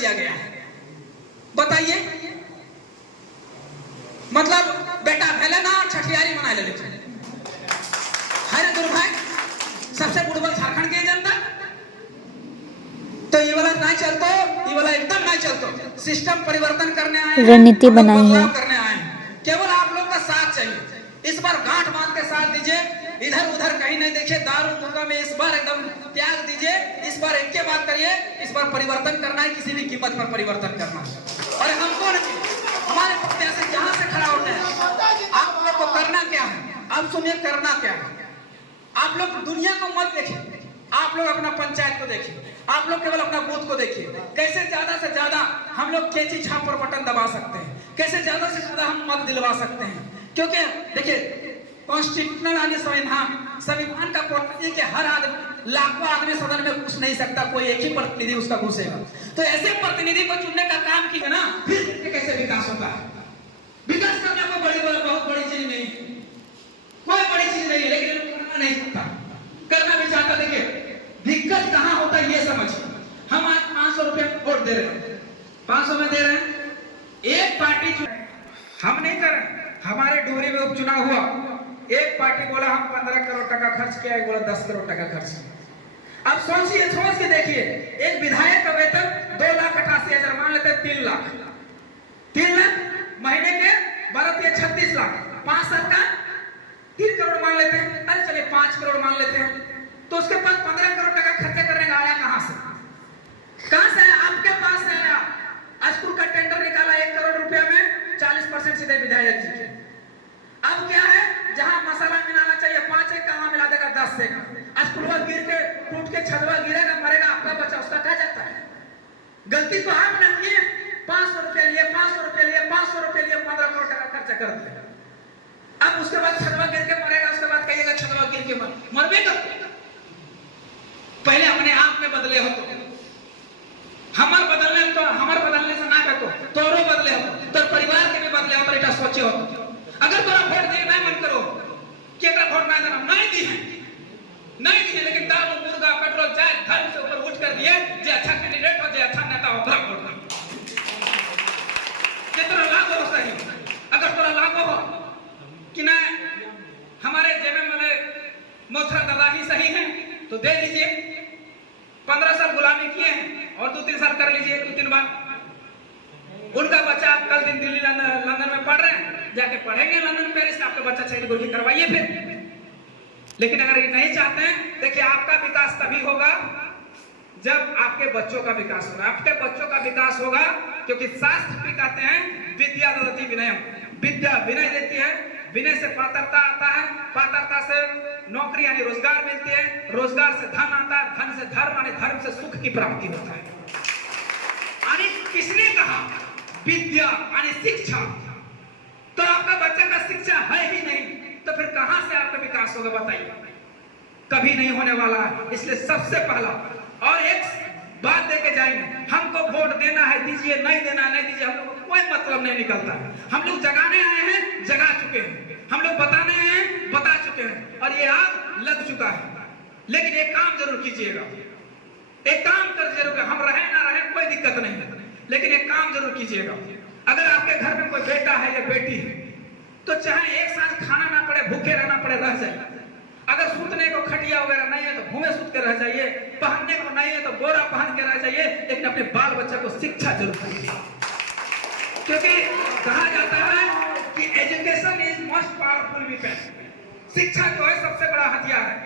दिया गया है। बताइए, मतलब बेटा भले ना छठियारी मना ले लेते हरे दुर्भाग्य, सबसे बुढ़बल झारखंड की जनता। तो ये वाला नहीं चलतो, ये वाला एकदम नहीं चलतो। सिस्टम परिवर्तन करने आए हैं, रणनीति बनाई है, करने आए हैं। केवल आप लोग का साथ चाहिए। इस बार गांठ बांध के साथ दीजिए, इधर उधर कहीं नहीं देखिए। दारू गुटखा में इस बार एकदम त्याग दीजिए। इस बार एक के बात करिए, इस बार परिवर्तन करना है, किसी भी कीमत पर परिवर्तन करना है। और हमको हमारे प्रत्याशी जहां से खड़ा होते हैं, आप लोग को करना क्या है? अब सुनिए, करना क्या है। आप लोग दुनिया को मत देखिए, आप लोग अपना पंचायत को देखिए, आप लोग केवल अपना बूथ को देखिए। कैसे ज्यादा से ज्यादा हम लोग कैंची छाप पर बटन दबा सकते हैं, कैसे ज्यादा से ज्यादा हम मत दिलवा सकते हैं। क्योंकि देखिए, कॉन्स्टिट्यूशनल संविधान का प्रतिनिधि के हर आदमी, लाखों आदमी सदन में घुस नहीं सकता, कोई एक ही प्रतिनिधि उसका घुसेगा। तो ऐसे प्रतिनिधि को चुनने का काम किया ना, फिर कैसे विकास होता है। विकास करना कोई बहुत बड़ी चीज नहीं, कोई बड़ी चीज नहीं है, लेकिन करना नहीं सकता, करना भी चाहता। देखिए दिक्कत कहां होता है ये समझिए। हम आज 500 रुपए वोट दे रहे हैं, 500 में दे रहे हैं। एक पार्टी हम नहीं कर रहे, हमारे डोरी में उपचुनाव हुआ, एक पार्टी बोला हम 15 करोड़ टका खर्च किया, एक बोला 10 करोड़ टका खर्च किया। अब सोचिए, सोच के देखिए, एक विधायक का वेतन 2,88,000 मान लेते हैं, 3 लाख, 3 लाख महीने के 36 लाख, 5 साल का 3 करोड़ मान लेते हैं। अरे चलिए 5 करोड़ मान लेते हैं, तो उसके पास 15 करोड़ टका खर्चा करने का आया कहां से? कहां से आया? आपके पास से आया। स्कूल का टेंडर निकाला 1 करोड़ रुपया में, 40% सीधे विधायक जी के। अब क्या है, जहां मसाला मिलाना चाहिए 5 एक, कहां मिला देगा 10 से। स्कूलवा गिर के टूट के छतवा गिरेगा, मरेगा आपका बच्चा, उसका क्या जाता है? गलती तो आप ना किए। 500 रुपया लिए, 500 रुपया लिए, 500 रुपया लिए, 15 करोड़ टका खर्चा कर दिया। अब उसके बाद छतवा गिर के मरेगा, उसके बाद कहिएगा छतवा गिर के मरबे कर। पहले अपने आप में बदले हो, तो हमार बदलने से ना कहो, तोरो बदले हो, तो परिवार के भी बदले हो, बेटा सोचे हो। अगर तोरा वोट दे नहीं मन करो कि एकरा वोट ना देना, नहीं दी है, लेकिन दारू मुर्गा पेट्रोल चाय धर्म से ऊपर उठ कर दिए, जो अच्छा कैंडिडेट हो, जो अच्छा नेता हो, ओकरा वोट दो। कितना लागू हो सही, अगर तोरा लागू हो कि ना हमारे जेबे वाले मोथरा दादा ही सही है, तो दे लीजिए। 15 साल गुलामी किए हैं और 2-3 साल कर लीजिए, 2-3 बार। उनका बच्चा कल दिन दिल्ली लंदन में पढ़ रहे हैं, जाके पढ़ेंगे लंदन पेरिस, आपका बच्चा छेड़ी गोली करवाइए फिर। लेकिन अगर ये नहीं चाहते हैं, देखिए आपका विकास तभी होगा जब आपके बच्चों का विकास होगा। आपके बच्चों का विकास होगा क्योंकि शास्त्र भी कहते हैं विद्या ददति विनयम, विद्या विनय देती है, विनय से पात्रता आता है, पात्रता से नौकरी यानी रोजगार मिलती है, रोजगार से धन आता है, धन से धर्म यानी धर्म से सुख की प्राप्ति होता है। यानी किसने कहा विद्या यानी शिक्षा? तो आपका बच्चा का शिक्षा है ही नहीं, तो फिर कहां से आपका विकास होगा बताइए? कभी नहीं होने वाला है। इसलिए सबसे पहला और एक बात देके जाएंगे, हमको वोट देना है दीजिए, नहीं देना नहीं दीजिए, हम लोग को कोई मतलब नहीं निकलता है। हम लोग जगाने आए हैं, जगा चुके हैं, हम लोग बताने आए हैं, बता चुके हैं, और ये आग लग चुका है। लेकिन एक काम जरूर कीजिएगा, एक काम कर जरूर, हम रहे ना रहे कोई दिक्कत नहीं है, लेकिन एक काम जरूर कीजिएगा। अगर आपके घर में कोई बेटा है या बेटी है, तो चाहे एक साथ खाना ना पड़े, भूखे रहना पड़े, रह जाए। अगर सूतने को खटिया वगैरह नहीं है तो भूमे सूत के रह जाइए, पहनने को नहीं है तो बोरा पहन के रह जाइए, लेकिन अपने बाल बच्चा को शिक्षा जरूर दीजिए। क्योंकि कहा जाता है कि education is most powerful weapon, शिक्षा जो है सबसे बड़ा हथियार है।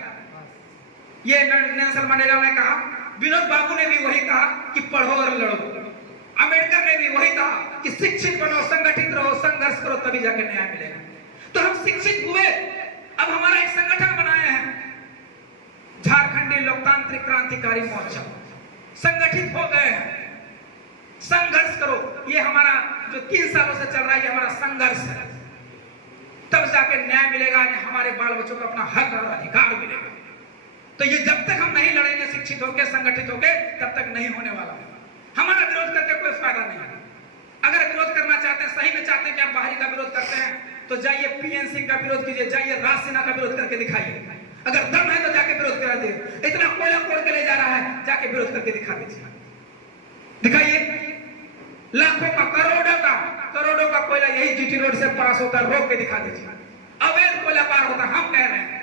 ये नेल्सन मंडेला ने कहा, विनोद बाबू ने भी वही कहा कि पढ़ो और लड़ो, अंबेडकर ने भी वही कहा कि शिक्षित बनो, संगठित रहो, संघर्ष करो, तभी जाके न्याय मिलेगा। तो हम शिक्षित हुए, अब हमारा एक संगठन बनाए हैं, झारखंडी लोकतांत्रिक क्रांतिकारी मोर्चा, संगठित हो गए हैं। संघर्ष करो, ये हमारा जो 3 सालों से चल रहा है, हमारा संघर्ष है, तब जाके न्याय मिलेगा, हमारे बाल बच्चों को अपना हक और अधिकार मिलेगा। तो ये जब तक हम नहीं लड़ेंगे शिक्षित होकर, संगठित होकर, तब तक नहीं होने वाला है। हमारा विरोध करके कोई फायदा नहीं है। अगर विरोध करना चाहते हैं, सही में चाहते हैं कि आप बाहरी का विरोध करते हैं, तो जाइए पीएनसी का विरोध कीजिए, जाइए राजसेना का विरोध करके दिखाइए। अगर दम है तो जाके विरोध करा दीजिए। इतना कोयला कोड़ के ले जा रहा है, जाके विरोध करके दिखा दीजिए, दिखाइए। लाखों का, करोड़ों का कोयला यही जीटी रोड से पास होता है, रोक के दिखा दीजिए। अवैध कोयला पार होता, हम कह रहे हैं,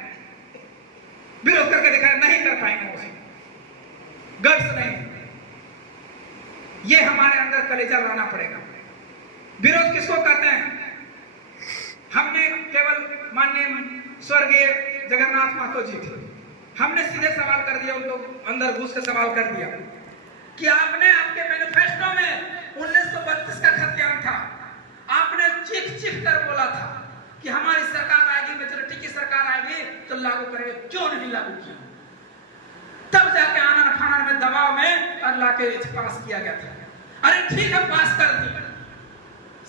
विरोध करके दिखाए, नहीं कर पाएंगे उसे, गट्स नहीं। ये हमारे अंदर कलेजा लाना पड़ेगा। विरोध किसको कहते हैं? हमने केवल माननीय स्वर्गीय जगन्नाथ महतो जी थे, हमने सीधे सवाल कर दिया, उनको अंदर घुस के सवाल कर दिया कि आपने आपके मैनिफेस्टो में 1932 का खत्यान था, आपने चीख कर बोला था कि हमारी सरकार आएगी, मेजोरिटी की सरकार आएगी तो लागू करेंगे, क्यों नहीं लागू किया? तब जाके आनन फानन में दबाव में और लाके पास किया गया था। अरे ठीक है, पास कर दी,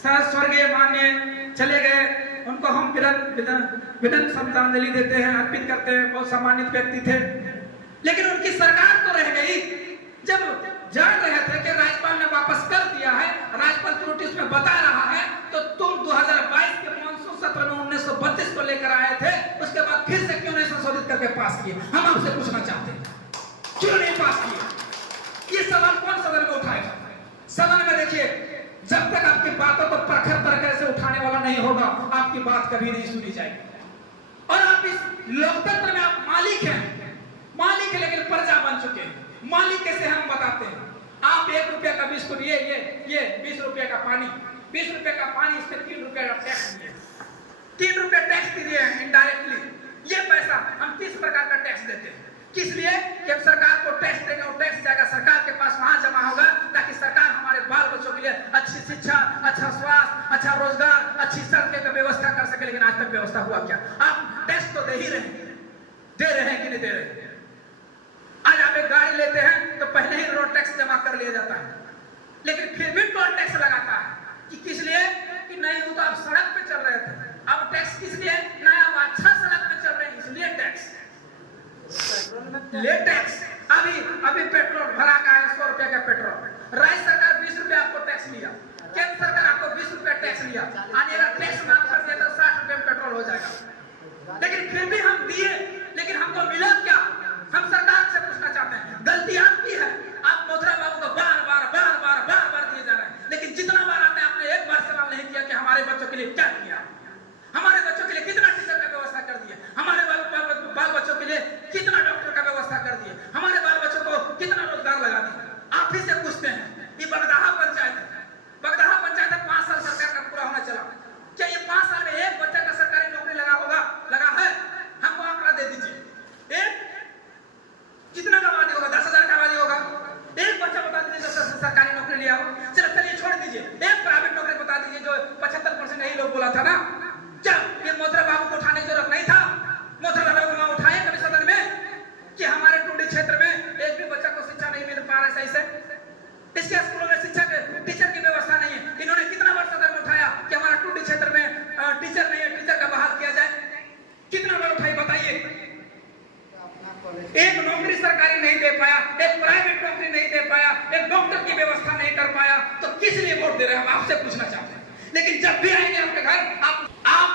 स्वर्गीय माननीय चले गए, उनको हम विनम्र श्रद्धांजलि देते हैं, अर्पित करते हैं, बहुत सम्मानित व्यक्ति थे। लेकिन उनकी सरकार तो रह गई। जब जान रहे थे कि राज्यपाल ने वापस कर दिया है, राज्यपाल त्रुटि उसमें बता रहा है, तो तुम 2022 के मानसून सत्र में 1932 को लेकर आए थे, उसके बाद फिर से क्यों नहीं संशोधित करके पास किए? हम आपसे पूछना चाहते हैं, क्यों नहीं पास किए? ये सवाल कौन सदन में उठाएगा? सदन में देखिए, जब तक आपकी बातों को प्रखर तरीके से उठाने वाला नहीं होगा, आपकी बात कभी नहीं सुनी जाएगी। और आप इस लोकतंत्र में आप मालिक हैं, लेकिन प्रजा बन चुके हैं। मालिक कैसे हम बताते हैं? आप 1 रुपया का बिस्कुट, ये 20 रुपये का पानी, 20 रुपये का पानी, इस पे 3 रुपये का टैक्स दिए, 3 रुपये टैक्स दिए हैं इनडायरेक्टली। ये पैसा हम 30 प्रकार का टैक्स देते हैं, किस लिए? कि सरकार को टैक्स देगा, वो टैक्स जाएगा सरकार के पास, वहां जमा होगा, ताकि सरकार हमारे बाल बच्चों के लिए अच्छी शिक्षा, अच्छा स्वास्थ्य, अच्छा रोजगार, अच्छी सड़क की व्यवस्था कर सके। लेकिन आज तक व्यवस्था हुआ क्या? आप टैक्स तो दे ही रहे हैं कि नहीं दे रहे? आज आप एक गाड़ी लेते हैं तो पहले ही रोड टैक्स जमा कर लिया जाता है, लेकिन फिर भी टोल टैक्स लगाता है कि किस लिए? कि नहीं, वो तो आप सड़क पे चल रहे थे, अब टैक्स किस लिए? नहीं, आप अच्छा सड़क पे चल रहे हैं इसलिए टैक्स। अभी पेट्रोल भरा का है 100 रुपए का पेट्रोल, राज्य सरकार 20 रुपए आपको टैक्स लिया, केंद्र सरकार आपको 20 रुपए टैक्स लिया, अगर टैक्स माफ कर दिया तो 60 रुपए में पेट्रोल हो जाएगा। लेकिन फिर भी हम दिए, लेकिन हमको मिला क्या? हम सरकार से पूछना चाहते हैं, गलती आपकी है, आप मोथरा बाबू को बार बार दिए जा रहे हैं, लेकिन जितना बार आते हैं आपने एक बार सवाल नहीं किया कि हमारे बच्चों के लिए क्या किया, हमारे बच्चों के लिए कितना टीचर का व्यवस्था कर दिया, हमारे बाल बच्चों के लिए कितना डॉक्टर का व्यवस्था कर दिया, हमारे बाल बच्चों को कितना रोजगार लगा दिया। आप ही से पूछते हैं, ये बगदाहा पंचायत 5 साल सरकार का पूरा होना चला, क्या ये 5 साल में एक बच्चा का सरकारी नौकरी लगा है? हमको आंकड़ा दे दीजिए, एक कितना का आबादी होगा? 10,000 का आबादी होगा, एक बच्चा बता दीजिए जो सरकारी नौकरी लिया हो। चलिए छोड़ दीजिए, एक प्राइवेट नौकरी बता दीजिए जो 75% यही लोग बोला था ना। क्या ये मोथरा बाबू को उठाने की जरूरत नहीं था? मोथरा बाबू को उठाए कभी सदन में कि हमारे टुंडी क्षेत्र में एक भी बच्चा को शिक्षा नहीं मिल पा रहा है सही से, इसके स्कूलों में टीचर की व्यवस्था नहीं है। इन्होंने कितना बार सदन में उठाया कि हमारा टुंडी क्षेत्र में टीचर नहीं है, टीचर का बहाल किया जाए, कितना बार उठाई बताइए? एक नौकरी सरकारी नहीं दे पाया, एक प्राइवेट नौकरी नहीं दे पाया, एक डॉक्टर की व्यवस्था नहीं कर पाया, तो किस लिए वोट दे रहे हैं? हम आपसे पूछना चाहते हैं। लेकिन जब भी आएंगे आपके घर, आप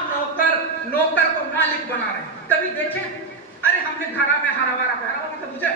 नौकर को मालिक बना रहे हैं। कभी देखें, अरे हमने घड़ा में हरा भरा तो मुझे